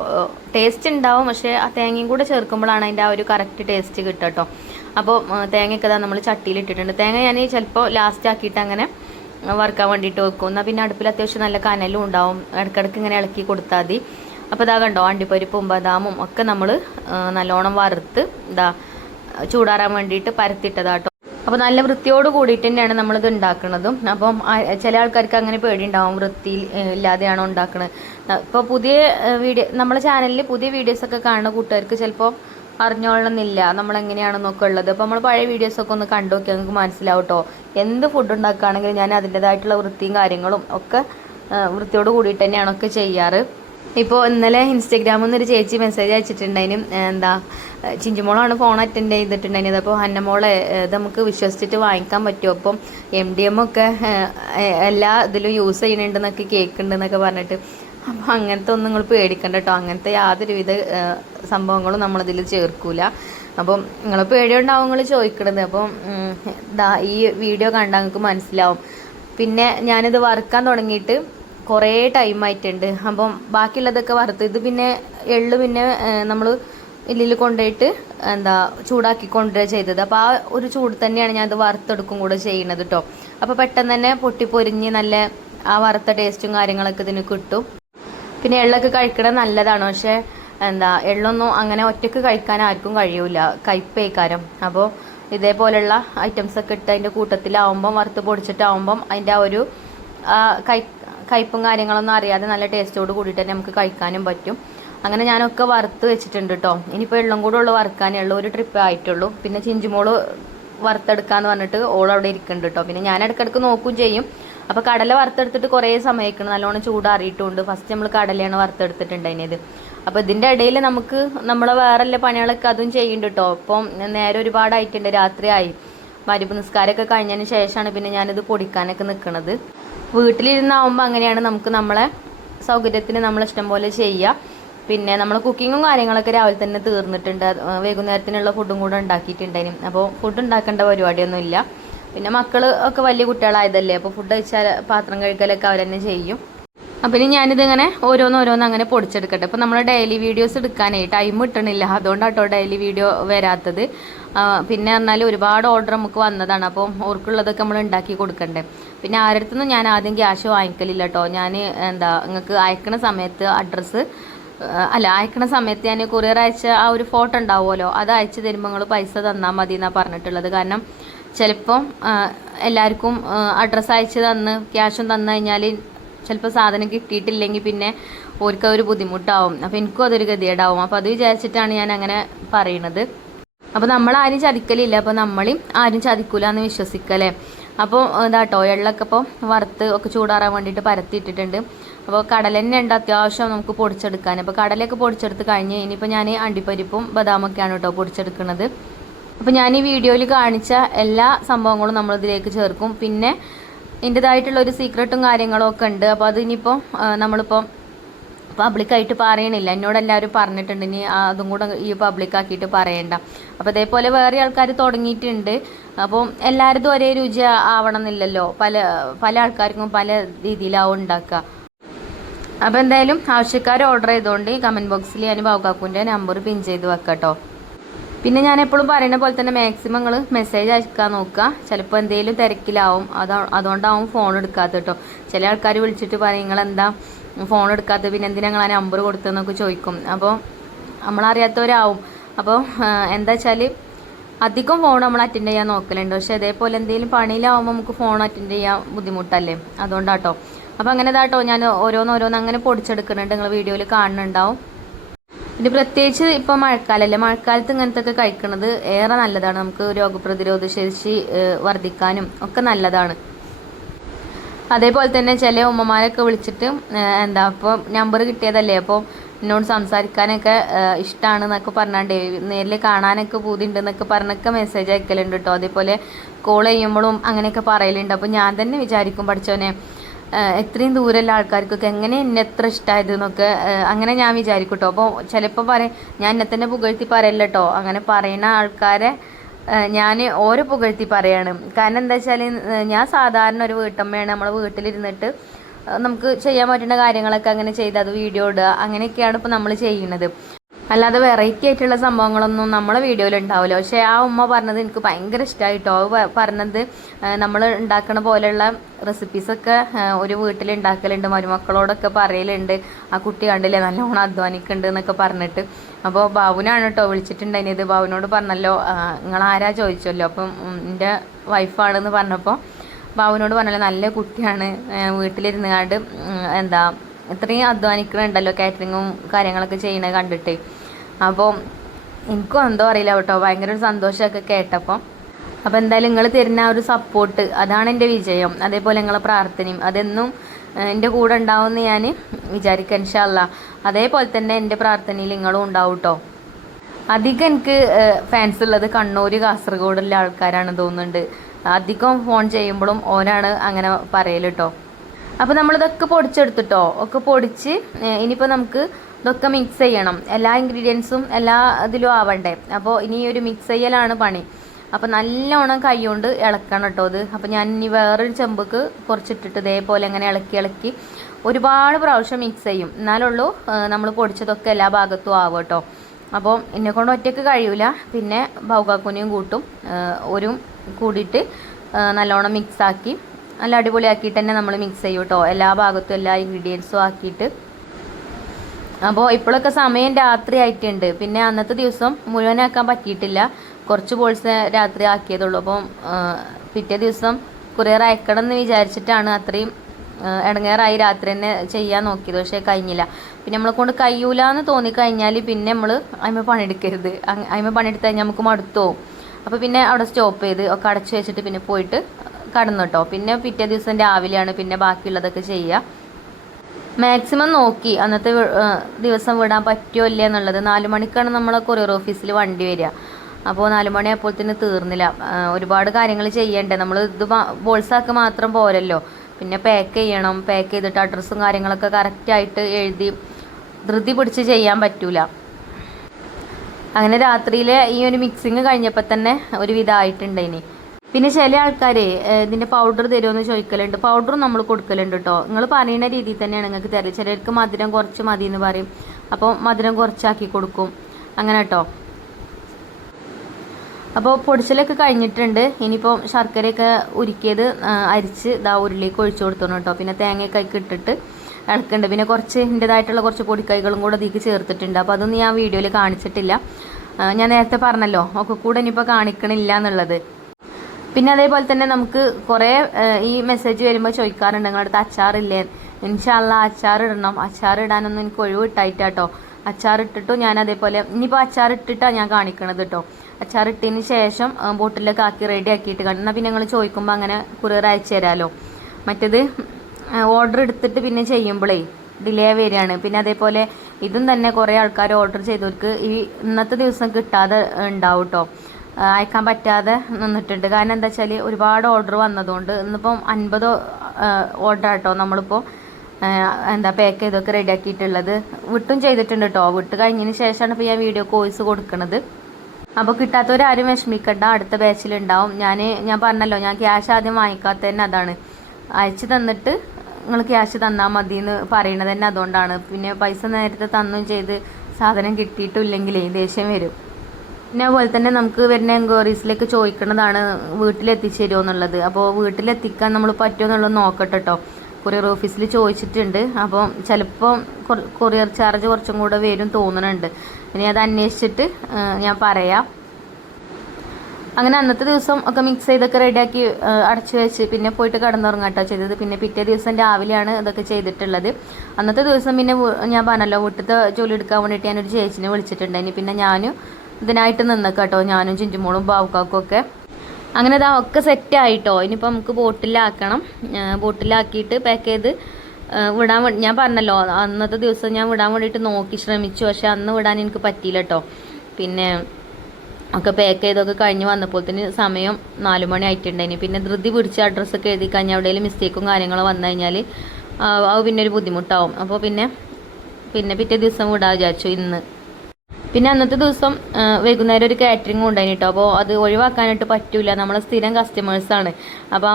ടേസ്റ്റ് ഉണ്ടാവും, പക്ഷേ ആ തേങ്ങയും കൂടെ ചേർക്കുമ്പോഴാണ് അതിൻ്റെ ആ ഒരു കറക്റ്റ് ടേസ്റ്റ് കിട്ടുക കേട്ടോ. അപ്പോൾ തേങ്ങയൊക്കെ നമ്മൾ ചട്ടിയിൽ ഇട്ടിട്ടുണ്ട്. തേങ്ങ ഞാൻ ചിലപ്പോൾ ലാസ്റ്റ് ആക്കിയിട്ട് അങ്ങനെ വറുക്കാൻ വേണ്ടിയിട്ട് വെക്കും. എന്നാൽ പിന്നെ അടുപ്പിൽ അത്യാവശ്യം നല്ല കനലും ഉണ്ടാവും. ഇടയ്ക്കിടയ്ക്ക് ഇങ്ങനെ ഇളക്കി കൊടുത്താൽ മതി. അപ്പോൾ ഇതാ കണ്ടോ, അണ്ടിപ്പരിപ്പും ബദാമും ഒക്കെ നമ്മൾ നല്ലോണം വറുത്ത് ചൂടാറാൻ വേണ്ടിയിട്ട് പരത്തിയിട്ടതാട്ടോ. അപ്പോൾ നല്ല വൃത്തിയോട് കൂടിയിട്ട് തന്നെയാണ് നമ്മളിത് ഉണ്ടാക്കുന്നതും. അപ്പം ചില ആൾക്കാർക്ക് അങ്ങനെ പേടിയുണ്ടാവും, വൃത്തി ഇല്ലാതെയാണോ ഉണ്ടാക്കുന്നത്. ഇപ്പോൾ പുതിയ നമ്മളെ ചാനലിൽ പുതിയ വീഡിയോസൊക്കെ കാണുന്ന കൂട്ടുകാർക്ക് ചിലപ്പോൾ അറിഞ്ഞോളണമെന്നില്ല നമ്മളെങ്ങനെയാണെന്നൊക്കെ ഉള്ളത്. അപ്പോൾ നമ്മൾ പഴയ വീഡിയോസൊക്കെ ഒന്ന് കണ്ടു നോക്കിയാൽ നിങ്ങൾക്ക് മനസ്സിലാവും കേട്ടോ. എന്ത് ഫുഡ് ഉണ്ടാക്കുകയാണെങ്കിലും ഞാൻ അതിൻ്റേതായിട്ടുള്ള വൃത്തിയും കാര്യങ്ങളും ഒക്കെ വൃത്തിയോട് കൂടിയിട്ട് തന്നെയാണ് ഒക്കെ ചെയ്യാറ്. ഇപ്പോൾ ഇന്നലെ ഇൻസ്റ്റഗ്രാമിൽ നിന്ന് ഒരു ചേച്ചി മെസ്സേജ് അയച്ചിട്ടുണ്ടായിരുന്നു. എന്താ ചിഞ്ചുമോളാണ് ഫോൺ അറ്റൻഡ് ചെയ്തിട്ടുണ്ടായിരുന്നത്. അപ്പോൾ ഹന്നമോളെ ഇത് നമുക്ക് വിശ്വസിച്ചിട്ട് വാങ്ങിക്കാൻ പറ്റുമോ, അപ്പം MDM ഒക്കെ എല്ലാ ഇതിലും യൂസ് ചെയ്യുന്നുണ്ടെന്നൊക്കെ കേൾക്കുന്നുണ്ടെന്നൊക്കെ പറഞ്ഞിട്ട്. അപ്പോൾ അങ്ങനത്തെ ഒന്നും നിങ്ങൾ പേടിക്കണ്ട കേട്ടോ. അങ്ങനത്തെ യാതൊരുവിധ സംഭവങ്ങളും നമ്മളിതിൽ ചേർക്കൂല. അപ്പം നിങ്ങൾ പേടിയുണ്ടാവും നിങ്ങൾ ചോദിക്കണത്. അപ്പം ഈ വീഡിയോ കണ്ടാൽ നിങ്ങൾക്ക് മനസ്സിലാവും. പിന്നെ ഞാനിത് വറുക്കാൻ തുടങ്ങിയിട്ട് കുറേ ടൈമായിട്ടുണ്ട്. അപ്പം ബാക്കിയുള്ളതൊക്കെ വറുത്ത് ഇത് പിന്നെ എള്ള് പിന്നെ നമ്മൾ ഇതിൽ കൊണ്ടുപോയിട്ട് ചൂടാക്കി കൊണ്ടുവരിക ചെയ്തത്. അപ്പോൾ ആ ഒരു ചൂട് തന്നെയാണ് ഞാൻ ഇത് വറുത്തെടുക്കും കൂടെ ചെയ്യുന്നത് കേട്ടോ. അപ്പോൾ പെട്ടെന്ന് തന്നെ പൊട്ടിപ്പൊരിഞ്ഞ് നല്ല ആ വറുത്ത ടേസ്റ്റും കാര്യങ്ങളൊക്കെ ഇതിന് കിട്ടും. പിന്നെ എള്ളൊക്കെ കഴിക്കണത് നല്ലതാണ്. പക്ഷേ എള്ളൊന്നും അങ്ങനെ ഒറ്റയ്ക്ക് കഴിക്കാൻ ആർക്കും കഴിയൂല, കയ്പ്പേക്കാരം. അപ്പോൾ ഇതേപോലെയുള്ള ഐറ്റംസൊക്കെ ഇട്ട് അതിൻ്റെ കൂട്ടത്തിലാവുമ്പം വറുത്ത് പൊടിച്ചിട്ടാവുമ്പം അതിൻ്റെ ആ ഒരു കയ്പ്പും കാര്യങ്ങളൊന്നും അറിയാതെ നല്ല ടേസ്റ്റോട് കൂടിയിട്ട് തന്നെ നമുക്ക് കഴിക്കാനും പറ്റും. അങ്ങനെ ഞാനൊക്കെ വറുത്ത് വെച്ചിട്ടുണ്ട് കേട്ടോ. ഇനിയിപ്പോൾ എള്ളും കൂടെ ഉള്ളു വറുക്കാനേ ഉള്ളൂ, ഒരു ട്രിപ്പ് ആയിട്ടുള്ളൂ. പിന്നെ ചിഞ്ചുമോള് വറുത്തെടുക്കാന്ന് പറഞ്ഞിട്ട് ഓൾ അവിടെ ഇരിക്കുന്നുണ്ട് കേട്ടോ. പിന്നെ ഞാൻ ഇടയ്ക്കിടയ്ക്ക് നോക്കുകയും ചെയ്യും. അപ്പോൾ കടല വറുത്തെടുത്തിട്ട് കുറേ സമയക്കണം, നല്ലോണം ചൂടാറിയിട്ടുണ്ട്. ഫസ്റ്റ് നമ്മൾ കടലയാണ് വറുത്തെടുത്തിട്ടുണ്ടായിരുന്നത്. അപ്പോൾ ഇതിൻ്റെ ഇടയിൽ നമുക്ക് നമ്മളെ വേറെല്ല പണികളൊക്കെ അതും ചെയ്യുന്നുണ്ട് കേട്ടോ. അപ്പം നേരെ ഒരുപാടായിട്ടുണ്ട്, രാത്രിയായി. മഗ്‌രിബ് നിസ്കാരമൊക്കെ കഴിഞ്ഞതിന് ശേഷമാണ് പിന്നെ ഞാനിത് പൊടിക്കാനൊക്കെ നിൽക്കുന്നത്. വീട്ടിലിരുന്നാവുമ്പോൾ അങ്ങനെയാണ്, നമുക്ക് നമ്മളെ സൗകര്യത്തിന് നമ്മൾ ഇഷ്ടം പോലെ ചെയ്യുക. പിന്നെ നമ്മൾ കുക്കിങ്ങും കാര്യങ്ങളൊക്കെ രാവിലെ തന്നെ തീർന്നിട്ടുണ്ട്. വൈകുന്നേരത്തിനുള്ള ഫുഡും കൂടെ ഉണ്ടാക്കിയിട്ടുണ്ടായിരുന്നു. അപ്പോൾ ഫുഡ് ഉണ്ടാക്കേണ്ട പരിപാടിയൊന്നും ഇല്ല. പിന്നെ മക്കൾ ഒക്കെ വലിയ കുട്ടികളായതല്ലേ, അപ്പോൾ ഫുഡ് കഴിച്ചാൽ പാത്രം കഴുകലൊക്കെ അവർ തന്നെ ചെയ്യും. അപ്പം ഇനി ഞാനിതിങ്ങനെ ഓരോന്നോരോന്ന് അങ്ങനെ പൊടിച്ചെടുക്കട്ടെ. അപ്പോൾ നമ്മൾ ഡെയിലി വീഡിയോസ് എടുക്കാനേ ടൈം കിട്ടണില്ല, അതുകൊണ്ടാട്ടോ ഡെയിലി വീഡിയോ വരാത്തത്. പിന്നെ പറഞ്ഞാൽ ഒരുപാട് ഓർഡർ നമുക്ക് വന്നതാണ്. അപ്പോൾ ഓർക്കുള്ളതൊക്കെ നമ്മൾ ഉണ്ടാക്കി കൊടുക്കണ്ടേ. പിന്നെ ആരടുത്തൊന്നും ഞാൻ ആദ്യം ക്യാഷ് വാങ്ങിക്കലില്ല കേട്ടോ. ഞാൻ നിങ്ങൾക്ക് അയക്കണ സമയത്ത് അയക്കണ സമയത്ത് ഞാൻ കൊറിയർ അയച്ച ആ ഒരു ഫോട്ടോ ഉണ്ടാവുമല്ലോ, അത് അയച്ചു തരുമ്പോൾ നിങ്ങൾ പൈസ തന്നാൽ മതി എന്നാണ് പറഞ്ഞിട്ടുള്ളത്. കാരണം ചിലപ്പം എല്ലാവർക്കും അഡ്രസ്സ് അയച്ച് തന്ന് ക്യാഷും തന്നു കഴിഞ്ഞാൽ ചിലപ്പോൾ സാധനം കിട്ടിയിട്ടില്ലെങ്കിൽ പിന്നെ ഓർക്ക് ഒരു ബുദ്ധിമുട്ടാവും. അപ്പോൾ എനിക്കും അതൊരു ഗതികേടാവും. അപ്പോൾ അത് വിചാരിച്ചിട്ടാണ് ഞാൻ അങ്ങനെ പറയുന്നത്. അപ്പോൾ നമ്മളാരും ചതിക്കലില്ല, അപ്പോൾ നമ്മളെയും ആരും ചതിക്കൂല എന്ന് വിശ്വസിക്കല്ലേ. അപ്പോൾ ഇതാട്ടോ എള്ളൊക്കെ ഇപ്പോൾ വറുത്ത് ഒക്കെ ചൂടാറാൻ വേണ്ടിയിട്ട് പരത്തിയിട്ടിട്ടുണ്ട്. അപ്പോൾ കടല തന്നെ ഉണ്ട് അത്യാവശ്യം നമുക്ക് പൊടിച്ചെടുക്കാൻ. അപ്പോൾ കടലയൊക്കെ പൊടിച്ചെടുത്ത് കഴിഞ്ഞ് ഇനിയിപ്പോൾ ഞാൻ അണ്ടിപ്പരിപ്പും ബദാമൊക്കെയാണ് കേട്ടോ പൊടിച്ചെടുക്കുന്നത്. അപ്പോൾ ഞാൻ ഈ വീഡിയോയിൽ കാണിച്ച എല്ലാ സംഭവങ്ങളും നമ്മളിതിലേക്ക് ചേർക്കും. പിന്നെ ഇതിൻ്റെതായിട്ടുള്ള ഒരു സീക്രട്ടും കാര്യങ്ങളും ഒക്കെ ഉണ്ട്. അപ്പോൾ അതിനിപ്പോൾ നമ്മളിപ്പോൾ പബ്ലിക്കായിട്ട് പറയണില്ല. എന്നോട് എല്ലാവരും പറഞ്ഞിട്ടുണ്ട് ഇനി അതും കൂടെ ഈ പബ്ലിക്കാക്കിയിട്ട് പറയണ്ട. അപ്പോൾ അതേപോലെ വേറെ ആൾക്കാർ തുടങ്ങിയിട്ടുണ്ട്. അപ്പോൾ എല്ലാവരും ഒരേ രുചി ആവണം എന്നില്ലല്ലോ, പല ആൾക്കാർക്കും പല രീതിയിലാവും ഉണ്ടാക്കുക. അപ്പോൾ എന്തായാലും ആവശ്യക്കാർ ഓർഡർ ചെയ്തുകൊണ്ട് കമൻറ്റ് ബോക്സിൽ ഞാൻ ബാവുകാക്കുൻ്റെ നമ്പർ പിൻ ചെയ്ത് വെക്കാം കേട്ടോ. പിന്നെ ഞാൻ എപ്പോഴും പറയുന്ന പോലെ തന്നെ മാക്സിമം നിങ്ങൾ മെസ്സേജ് അയക്കാൻ നോക്കുക. ചിലപ്പോൾ എന്തെങ്കിലും തിരക്കിലാവും, അതുകൊണ്ടാവും ഫോൺ എടുക്കാത്ത കേട്ടോ. ചില ആൾക്കാർ വിളിച്ചിട്ട് പറയും നിങ്ങളെന്താ ഫോൺ എടുക്കാത്ത, പിന്നെ എന്തിനാ നിങ്ങൾ ആ നമ്പർ കൊടുത്തതെന്നൊക്കെ ചോദിക്കും. അപ്പോൾ നമ്മളറിയാത്തവരാവും. അപ്പോൾ എന്താ വെച്ചാൽ അധികം ഫോൺ നമ്മൾ അറ്റൻഡ് ചെയ്യാൻ നോക്കലുണ്ട്. പക്ഷേ അതേപോലെ എന്തെങ്കിലും പണിയിലാവുമ്പോൾ നമുക്ക് ഫോൺ അറ്റൻഡ് ചെയ്യാൻ ബുദ്ധിമുട്ടല്ലേ, അതുകൊണ്ടാട്ടോ. അപ്പോൾ അങ്ങനെ ഇതാട്ടോ ഞാൻ ഓരോന്നോരോന്ന് അങ്ങനെ പൊടിച്ചെടുക്കുന്നുണ്ട്, നിങ്ങൾ വീഡിയോയിൽ കാണുന്നുണ്ടാവും. ഇത് പ്രത്യേകിച്ച് ഇപ്പോൾ മഴക്കാലമല്ലേ, മഴക്കാലത്ത് ഇങ്ങനത്തെ ഒക്കെ കഴിക്കുന്നത് ഏറെ നല്ലതാണ്. നമുക്ക് രോഗപ്രതിരോധ ശേഷി വർദ്ധിക്കാനും ഒക്കെ നല്ലതാണ്. അതേപോലെ തന്നെ ചില ഉമ്മമാരൊക്കെ വിളിച്ചിട്ട് അപ്പോൾ നമ്പർ കിട്ടിയതല്ലേ, അപ്പോൾ എന്നോട് സംസാരിക്കാനൊക്കെ ഇഷ്ടമാണെന്നൊക്കെ പറഞ്ഞാണ്ട് നേരിൽ കാണാനൊക്കെ പൂതിയുണ്ടെന്നൊക്കെ പറഞ്ഞൊക്കെ മെസ്സേജ് അയക്കലുണ്ട് കേട്ടോ. അതേപോലെ കോൾ ചെയ്യുമ്പോഴും അങ്ങനെയൊക്കെ പറയലുണ്ട്. അപ്പോൾ ഞാൻ തന്നെ വിചാരിക്കും പഠിച്ചോനെ എത്രയും ദൂരമുള്ള ആൾക്കാർക്കൊക്കെ എങ്ങനെ എന്നെ എത്ര ഇഷ്ടമായത് എന്നൊക്കെ അങ്ങനെ ഞാൻ വിചാരിക്കും കേട്ടോ. അപ്പോൾ ചിലപ്പോൾ പറയും ഞാൻ എന്നെ തന്നെ പുകഴ്ത്തി പറയല്ല കേട്ടോ. അങ്ങനെ പറയുന്ന ആൾക്കാരെ ഞാൻ ഓരോ പുകഴ്ത്തി പറയാണ്. കാരണം എന്താ വെച്ചാൽ ഞാൻ സാധാരണ ഒരു വീട്ടമ്മയാണ്. നമ്മളെ വീട്ടിലിരുന്നിട്ട് നമുക്ക് ചെയ്യാൻ പറ്റുന്ന കാര്യങ്ങളൊക്കെ അങ്ങനെ ചെയ്ത് അത് വീഡിയോ ഇടുക, അങ്ങനെയൊക്കെയാണ് ഇപ്പോൾ നമ്മൾ ചെയ്യുന്നത്. അല്ലാതെ വെറൈറ്റി ആയിട്ടുള്ള സംഭവങ്ങളൊന്നും നമ്മളെ വീഡിയോയിൽ ഉണ്ടാവില്ല. പക്ഷേ ആ ഉമ്മ പറഞ്ഞത് എനിക്ക് ഭയങ്കര ഇഷ്ടമായിട്ടോ. പറഞ്ഞത് നമ്മൾ ഉണ്ടാക്കണ പോലെയുള്ള റെസിപ്പീസൊക്കെ ഒരു വീട്ടിൽ ഉണ്ടാക്കലുണ്ട്, മരുമക്കളോടൊക്കെ പറയലുണ്ട്. ആ കുട്ടി കണ്ടില്ലേ നല്ലോണം അധ്വാനിക്കുന്നുണ്ട് എന്നൊക്കെ പറഞ്ഞിട്ട്. അപ്പോൾ ബാബുനാണ് കേട്ടോ വിളിച്ചിട്ടുണ്ടായിരുന്നത്. ബാബുവിനോട് പറഞ്ഞല്ലോ നിങ്ങളാരാ ചോദിച്ചല്ലോ. അപ്പം എൻ്റെ വൈഫാണെന്ന് പറഞ്ഞപ്പോൾ ബാബുവിനോട് പറഞ്ഞല്ലോ നല്ല കുട്ടിയാണ്, വീട്ടിലിരുന്നാണ്ട് ഇത്രയും അധ്വാനിക്കണുണ്ടല്ലോ കാറ്ററിങ്ങും കാര്യങ്ങളൊക്കെ ചെയ്യണത് കണ്ടിട്ട്. അപ്പോൾ എനിക്കും എന്തോ അറിയില്ല കേട്ടോ, ഭയങ്കര ഒരു സന്തോഷമൊക്കെ കേട്ടപ്പം. അപ്പോൾ എന്തായാലും നിങ്ങൾ തരുന്ന ആ ഒരു സപ്പോർട്ട് അതാണ് എൻ്റെ വിജയം. അതേപോലെ നിങ്ങളെ പ്രാർത്ഥനയും അതെന്നും എൻ്റെ കൂടെ ഉണ്ടാവുമെന്ന് ഞാൻ വിചാരിക്കുക ഇൻഷാ അല്ലാ. അതേപോലെ തന്നെ എൻ്റെ പ്രാർത്ഥനയിൽ നിങ്ങളും ഉണ്ടാവും കേട്ടോ. അധികം എനിക്ക് ഫാൻസ് ഉള്ളത് കണ്ണൂർ കാസർഗോഡുള്ള ആൾക്കാരാണ് തോന്നുന്നുണ്ട്. അധികം ഫോൺ ചെയ്യുമ്പോഴും ഓനാണ് അങ്ങനെ പറയൽ കേട്ടോ. അപ്പോൾ നമ്മളിതൊക്കെ പൊടിച്ചെടുത്തിട്ടോ, ഒക്കെ പൊടിച്ച് ഇനിയിപ്പോൾ നമുക്ക് ഇതൊക്കെ മിക്സ് ചെയ്യണം. എല്ലാ ഇൻഗ്രീഡിയൻസും എല്ലാ ഇതിലും ആവണ്ടേ. അപ്പോൾ ഇനി ഒരു മിക്സ് ചെയ്യലാണ് പണി. അപ്പോൾ നല്ലോണം കൈ കൊണ്ട് ഇളക്കണം കേട്ടോ ഇത്. അപ്പോൾ ഞാൻ ഇനി വേറൊരു ചെമ്പക്ക് കുറച്ചിട്ടിട്ട് ഇതേപോലെ ഇങ്ങനെ ഇളക്കി ഒരുപാട് പ്രാവശ്യം മിക്സ് ചെയ്യും. എന്നാലുള്ളൂ നമ്മൾ പൊടിച്ചതൊക്കെ എല്ലാ ഭാഗത്തും ആവും കേട്ടോ. അപ്പോൾ എന്നെക്കൊണ്ട് ഒറ്റയ്ക്ക് കഴിയൂല, പിന്നെ ബൗകാക്കുനിയും കൂട്ടും ഒരു കൂടിയിട്ട് നല്ലോണം മിക്സാക്കി നല്ല അടിപൊളിയാക്കിയിട്ട് തന്നെ നമ്മൾ മിക്സ് ചെയ്യും കേട്ടോ, എല്ലാ ഭാഗത്തും എല്ലാ ഇൻഗ്രീഡിയൻസും ആക്കിയിട്ട്. അപ്പോൾ ഇപ്പോഴൊക്കെ സമയം രാത്രി ആയിട്ടുണ്ട്. പിന്നെ അന്നത്തെ ദിവസം മുഴുവനാക്കാൻ പറ്റിയിട്ടില്ല, കുറച്ച് ബോൾസ് രാത്രി ആക്കിയതുള്ളൂ. അപ്പം പിറ്റേ ദിവസം കൊറിയർ അയക്കണം എന്ന് വിചാരിച്ചിട്ടാണ് അത്രയും ഇടങ്ങേറായി രാത്രി തന്നെ ചെയ്യാൻ നോക്കിയത്. പക്ഷേ കഴിഞ്ഞില്ല. പിന്നെ നമ്മളെ കൊണ്ട് കഴിയൂല എന്ന് തോന്നിക്കഴിഞ്ഞാൽ പിന്നെ നമ്മൾ അതിമ പണിയെടുക്കരുത്. അതിമ പണിയെടുത്ത് കഴിഞ്ഞാൽ നമുക്ക് മടുത്തു പോകും. അപ്പോൾ പിന്നെ അവിടെ സ്റ്റോപ്പ് ചെയ്ത് ഒക്കെ അടച്ചു വെച്ചിട്ട് പിന്നെ പോയിട്ട് കടന്നു കേട്ടോ. പിന്നെ പിറ്റേ ദിവസം രാവിലെയാണ് പിന്നെ ബാക്കിയുള്ളതൊക്കെ ചെയ്യുക. മാക്സിമം നോക്കി അന്നത്തെ ദിവസം വിടാൻ പറ്റുമോ ഇല്ല എന്നുള്ളത്. 4 മണിക്കാണ് നമ്മളെ കൊറിയർ ഓഫീസിൽ വണ്ടി വരിക. അപ്പോൾ 4 മണിയായപ്പോഴത്തേന് തീർന്നില്ല, ഒരുപാട് കാര്യങ്ങൾ ചെയ്യണ്ടേ. നമ്മൾ ഇത് ബോൾസാക്കി മാത്രം പോരല്ലോ, പിന്നെ പാക്ക് ചെയ്യണം. പാക്ക് ചെയ്തിട്ട് അഡ്രസ്സും കാര്യങ്ങളൊക്കെ കറക്റ്റായിട്ട് എഴുതി ധൃതി പിടിച്ച് ചെയ്യാൻ പറ്റൂല. അങ്ങനെ രാത്രിയിലെ ഈ ഒരു മിക്സിങ് കഴിഞ്ഞപ്പോൾ തന്നെ ഒരു വിധമായിട്ടുണ്ട്. ഇനി പിന്നെ ചില ആൾക്കാർ ഇതിൻ്റെ പൗഡർ തരുമെന്ന് ചോദിക്കലുണ്ട്. പൗഡറും നമ്മൾ കൊടുക്കലുണ്ട് കേട്ടോ. നിങ്ങൾ പറയുന്ന രീതിയിൽ തന്നെയാണ് നിങ്ങൾക്ക് തരല്. ചിലർക്ക് മധുരം കുറച്ച് മതി എന്ന് പറയും, അപ്പോൾ മധുരം കുറച്ചാക്കി കൊടുക്കും, അങ്ങനെ കേട്ടോ. അപ്പോൾ പൊടിച്ചിലൊക്കെ കഴിഞ്ഞിട്ടുണ്ട്. ഇനിയിപ്പോൾ ശർക്കരയൊക്കെ ഉരുക്കിയത് അരിച്ച് ഉരുളിലേക്ക് ഒഴിച്ചു കൊടുത്തോണം കേട്ടോ. പിന്നെ തേങ്ങയൊക്കെ ഇട്ടിട്ട് ഇളക്കുന്നുണ്ട്. പിന്നെ കുറച്ച് എൻ്റെതായിട്ടുള്ള കുറച്ച് പൊടിക്കൈകളും കൂടെ ഇതിലേക്ക് ചേർത്തിട്ടുണ്ട്. അപ്പോൾ അതൊന്നും ഞാൻ വീഡിയോയിൽ കാണിച്ചിട്ടില്ല. ഞാൻ നേരത്തെ പറഞ്ഞല്ലോ ഒക്കെ കൂടെ ഇനിയിപ്പോൾ കാണിക്കണില്ല എന്നുള്ളത്. പിന്നെ അതേപോലെ തന്നെ നമുക്ക് കുറേ ഈ മെസ്സേജ് വരുമ്പോൾ ചോദിക്കാറുണ്ട് നിങ്ങളുടെ അടുത്ത് അച്ചാറില്ലേ. ഇൻഷാ അല്ലാ അച്ചാർ ഇടണം. അച്ചാർ ഇടാനൊന്നും എനിക്ക് ഒഴിവിട്ടായിട്ടോ. അച്ചാർ ഇട്ടിട്ടും ഞാൻ അതേപോലെ ഇനിയിപ്പോൾ അച്ചാർ ഇട്ടിട്ടാണ് ഞാൻ കാണിക്കണത് കേട്ടോ. അച്ചാർ ഇട്ടതിന് ശേഷം ബോട്ടിലൊക്കെ ആക്കി റെഡി ആക്കിയിട്ട് കാണും. പിന്നെ നിങ്ങൾ ചോദിക്കുമ്പോൾ അങ്ങനെ കൊറിയർ അയച്ചു തരാമല്ലോ. മറ്റേത് ഓർഡർ എടുത്തിട്ട് പിന്നെ ചെയ്യുമ്പോഴേ ഡിലേ വരികയാണ്. പിന്നെ അതേപോലെ ഇതും തന്നെ കുറേ ആൾക്കാർ ഓർഡർ ചെയ്തവർക്ക് ഈ ഇന്നത്തെ ദിവസം കിട്ടാതെ ഉണ്ടാവും കേട്ടോ, അയക്കാൻ പറ്റാതെ നിന്നിട്ടുണ്ട്. കാരണം എന്താ വെച്ചാൽ ഒരുപാട് ഓർഡർ വന്നതുകൊണ്ട് ഇന്നിപ്പം 50 ഓർഡർ കേട്ടോ നമ്മളിപ്പോൾ പാക്ക് ചെയ്തൊക്കെ റെഡി ആക്കിയിട്ടുള്ളത്. വിട്ടും ചെയ്തിട്ടുണ്ട് കേട്ടോ. വിട്ട് കഴിഞ്ഞതിന് ശേഷമാണ് ഇപ്പോൾ ഞാൻ വീഡിയോ കോഴ്സ് കൊടുക്കുന്നത്. അപ്പോൾ കിട്ടാത്തവരാരും വിഷമിക്കണ്ട, അടുത്ത ബാച്ചിലുണ്ടാവും. ഞാൻ പറഞ്ഞല്ലോ ഞാൻ ക്യാഷ് ആദ്യം വാങ്ങിക്കാത്ത തന്നെ അതാണ്. അയച്ചു തന്നിട്ട് നിങ്ങൾ ക്യാഷ് തന്നാൽ മതി എന്ന് പറയണത് തന്നെ അതുകൊണ്ടാണ്. പിന്നെ പൈസ നേരത്തെ തന്നും ചെയ്ത് സാധനം കിട്ടിയിട്ടില്ലെങ്കിലേ ദേഷ്യം വരും. പിന്നെ അതുപോലെ തന്നെ നമുക്ക് വരുന്ന എൻക്വയറീസിലേക്ക് ചോദിക്കുന്നതാണ് വീട്ടിലെത്തിച്ചു തരുമോ എന്നുള്ളത്. അപ്പോൾ വീട്ടിലെത്തിക്കാൻ നമ്മൾ പറ്റുമോ എന്നുള്ളത് നോക്കട്ടെ കേട്ടോ. കൊറിയർ ഓഫീസിൽ ചോദിച്ചിട്ടുണ്ട്. അപ്പോൾ ചിലപ്പോൾ കൊറിയർ ചാർജ് കുറച്ചും കൂടെ വരും തോന്നുന്നുണ്ട്. ഇനി അത് അന്വേഷിച്ചിട്ട് ഞാൻ പറയാം. അങ്ങനെ അന്നത്തെ ദിവസം ഒക്കെ മിക്സ് ചെയ്തൊക്കെ റെഡിയാക്കി അടച്ചു വെച്ച് പിന്നെ പോയിട്ട് കിടന്നുറങ്ങാട്ടോ ചെയ്തത്. പിന്നെ പിറ്റേ ദിവസം രാവിലെയാണ് ഇതൊക്കെ ചെയ്തിട്ടുള്ളത്. അന്നത്തെ ദിവസം പിന്നെ ഞാൻ പറഞ്ഞല്ലോ വീട്ടിലത്തെ ജോലി എടുക്കാൻ വേണ്ടിയിട്ട് ഞാനൊരു ചേച്ചിനെ വിളിച്ചിട്ടുണ്ടായിന്. പിന്നെ ഞാനും ഇതിനായിട്ട് നിന്നേക്കാട്ടോ, ഞാനും ചിഞ്ചുമോളും ബാവുക്കാക്കും ഒക്കെ. അങ്ങനെ ഒക്കെ സെറ്റായിട്ടോ. ഇനിയിപ്പോൾ നമുക്ക് ബോട്ടിലാക്കണം. ബോട്ടിലാക്കിയിട്ട് പാക്ക് ചെയ്ത് വിടാൻ വേണ്ടി ഞാൻ പറഞ്ഞല്ലോ അന്നത്തെ ദിവസം ഞാൻ വിടാൻ വേണ്ടിയിട്ട് നോക്കി ശ്രമിച്ചു. പക്ഷെ അന്ന് വിടാൻ എനിക്ക് പറ്റിയില്ല കേട്ടോ. പിന്നെ ഒക്കെ പാക്ക് ചെയ്തൊക്കെ കഴിഞ്ഞ് വന്നപ്പോഴത്തേന് സമയം 4 മണി ആയിട്ടുണ്ടായിന്. പിന്നെ ധൃതി പിടിച്ച് അഡ്രസ്സൊക്കെ എഴുതി കഴിഞ്ഞാൽ എവിടെയെങ്കിലും മിസ്റ്റേക്കും കാര്യങ്ങളോ വന്നു കഴിഞ്ഞാൽ അത് പിന്നെ ഒരു ബുദ്ധിമുട്ടാവും. അപ്പോൾ പിന്നെ പിറ്റേ ദിവസം വിടാൻ വിചാരിച്ചു ഇന്ന്. പിന്നെ അന്നത്തെ ദിവസം വൈകുന്നേരം ഒരു കാറ്ററിംഗ് ഉണ്ടായിന് കേട്ടോ. അപ്പോൾ അത് ഒഴിവാക്കാനായിട്ട് പറ്റില്ല, നമ്മളെ സ്ഥിരം കസ്റ്റമേഴ്സാണ്. അപ്പോൾ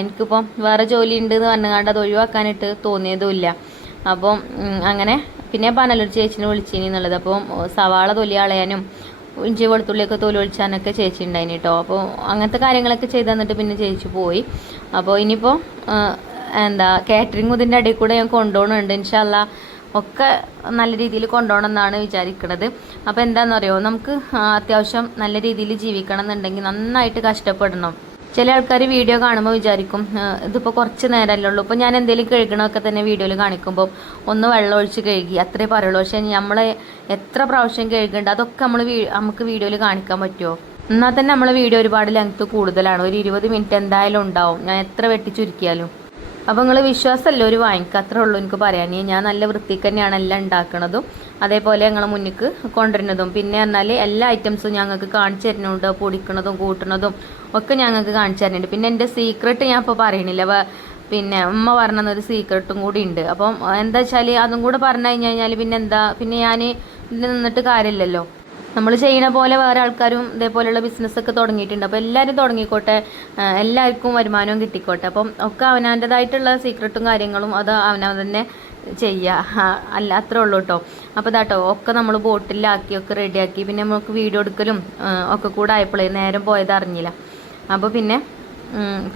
എനിക്കിപ്പം വേറെ ജോലി ഉണ്ട് എന്ന് പറഞ്ഞുകൊണ്ട് അത് ഒഴിവാക്കാനായിട്ട് തോന്നിയതുമില്ല. അപ്പം അങ്ങനെ പിന്നെ പറഞ്ഞല്ലോ ഒരു ചേച്ചിനെ വിളിച്ചിനി എന്നുള്ളത്. അപ്പം സവാള തൊലി കളയാനും ഇഞ്ചി വെളുത്തുള്ളിയൊക്കെ തൊലി ഒഴിച്ചാനൊക്കെ ചേച്ചി ഉണ്ടായിന് കേട്ടോ. അപ്പോൾ അങ്ങനത്തെ കാര്യങ്ങളൊക്കെ ചെയ്ത് തന്നിട്ട് പിന്നെ ചേച്ചി പോയി. അപ്പോൾ ഇനിയിപ്പോൾ കാറ്ററിംഗ് ഇതിൻ്റെ ഇടയിൽ കൂടെ ഞാൻ കൊണ്ടുപോകുന്നുണ്ട്. ഇൻഷാ അല്ലാ ഒക്കെ നല്ല രീതിയിൽ കൊണ്ടുപോകണം എന്നാണ് വിചാരിക്കുന്നത്. അപ്പോൾ എന്താണെന്നറിയോ, നമുക്ക് അത്യാവശ്യം നല്ല രീതിയിൽ ജീവിക്കണം എന്നുണ്ടെങ്കിൽ നന്നായിട്ട് കഷ്ടപ്പെടണം. ചില ആൾക്കാർ വീഡിയോ കാണുമ്പോൾ വിചാരിക്കും ഇതിപ്പോൾ കുറച്ച് നേരമല്ലേ ഉള്ളൂ, ഇപ്പോൾ ഞാൻ എന്തെങ്കിലും കഴുകണമൊക്കെ തന്നെ വീഡിയോയിൽ കാണിക്കുമ്പോൾ ഒന്ന് വെള്ളം ഒഴിച്ച് കഴുകി അത്രേ പറയുള്ളൂ. പക്ഷേ നമ്മൾ എത്ര പ്രാവശ്യം കഴുകേണ്ട അതൊക്കെ നമുക്ക് വീഡിയോയിൽ കാണിക്കാൻ പറ്റുമോ? എന്നാൽ തന്നെ നമ്മളെ വീഡിയോ ഒരുപാട് ലെങ്ത്ത് കൂടുതലാണ്. ഒരു 20 മിനിറ്റ് എന്തായാലും ഉണ്ടാവും ഞാൻ എത്ര വെട്ടി ചുരുക്കിയാലും. അപ്പോൾ നിങ്ങൾ വിശ്വാസമല്ല ഒരു വാങ്ങിക്കുക, അത്രേ ഉള്ളൂ എനിക്ക് പറയാൻ. ഞാൻ നല്ല വൃത്തിക്ക് തന്നെയാണ് എല്ലാം ഉണ്ടാക്കണതും അതേപോലെ ഞങ്ങളെ മുന്നിക്ക് കൊണ്ടുവരുന്നതും. പിന്നെ പറഞ്ഞാൽ എല്ലാ ഐറ്റംസും ഞങ്ങൾക്ക് കാണിച്ചു തരുന്നുണ്ട്, പൊടിക്കണതും കൂട്ടണതും ഒക്കെ ഞങ്ങൾക്ക് കാണിച്ചു തരുന്നുണ്ട്. പിന്നെ എൻ്റെ സീക്രട്ട് ഞാൻ ഇപ്പോൾ പറയണില്ല, പിന്നെ ഉമ്മ പറഞ്ഞൊരു സീക്രട്ടും കൂടി ഉണ്ട്. അപ്പം എന്താ വെച്ചാൽ അതും കൂടെ പറഞ്ഞു കഴിഞ്ഞാൽ പിന്നെ ഞാൻ ഇതിൽ നിന്നിട്ട് കാര്യമില്ലല്ലോ. നമ്മൾ ചെയ്യുന്ന പോലെ വേറെ ആൾക്കാരും ഇതേപോലെയുള്ള ബിസിനസ്സൊക്കെ തുടങ്ങിയിട്ടുണ്ട്. അപ്പോൾ എല്ലാവരും തുടങ്ങിക്കോട്ടെ, എല്ലാവർക്കും വരുമാനവും കിട്ടിക്കോട്ടെ. അപ്പം ഒക്കെ അവനവൻ്റെതായിട്ടുള്ള സീക്രട്ടും കാര്യങ്ങളും അത് അവനവൻ തന്നെ ചെയ്യുക, അല്ല അത്രേ ഉള്ളൂ കേട്ടോ. അപ്പോൾ ഇതാട്ടോ ഒക്കെ നമ്മൾ ബോട്ടിലാക്കി ഒക്കെ റെഡിയാക്കി. പിന്നെ നമുക്ക് വീഡിയോ എടുക്കലും ഒക്കെ കൂടെ ആയപ്പോഴേ നേരം പോയത് അറിഞ്ഞില്ല. അപ്പോൾ പിന്നെ